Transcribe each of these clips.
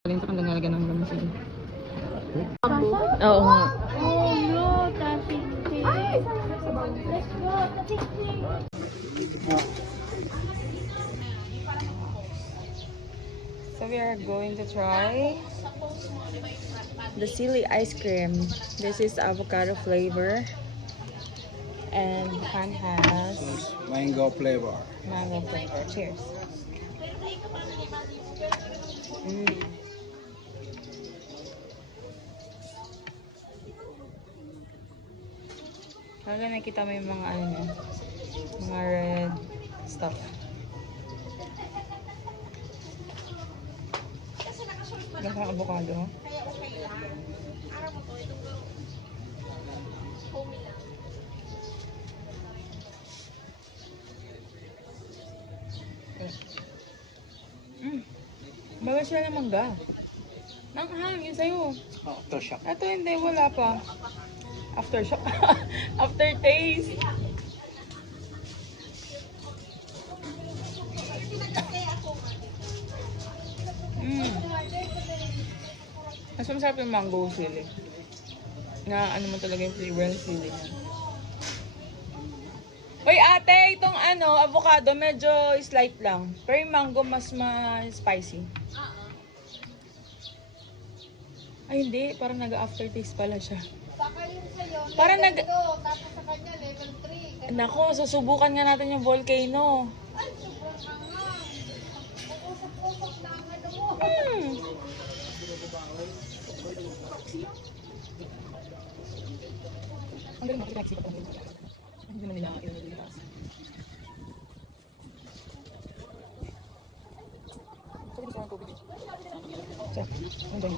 Talento kang lalagyan ng lamusin. Oo nga. Oh no, traffic jam. Let's go, traffic jam. So we are going to try the silly ice cream. This is avocado flavor. And Han has Mango flavor. mango flavor. Cheers. Talaga nakita mo yung mga ano niya, mga red stuff. Lasa avocado. Baga sila ng mangga. Nanghang, yun sa'yo. Aftershock. Ito hindi, wala pa. Aftershock. Aftertaste. Mas masarap yung mango sili. Na ano mo talaga yung flavor ng sili niya. Uy ate, itong ano, avocado medyo slight lang. Pero yung mango mas spicy. Ay hindi, parang nag-aftertaste pala siya. Baka yun sa'yo, Parang level 2, tapos sa kanya level 3. Nako, susubukan nga natin yung volcano. Ay, sobrang angang. Usap-usap na ang ano mo. Ang galing makikita kasi kapag hindi naman nila ililipas. Sabi ko sa tubig. So, enjoy.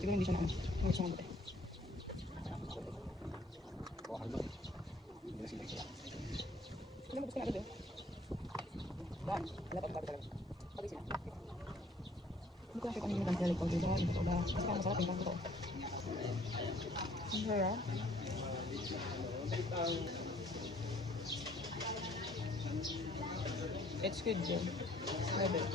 Siguro hindi siya na ano. Hindi siya mabuti. Hindi mo gusto na agad eh. Daan. Wala pa talaga. Sabi sila. Hindi ko na sure kung ano yung garlic powder doon. Yung soda. Kasi parang masarap yung ganito. Ang sarap. It's good din. Love it.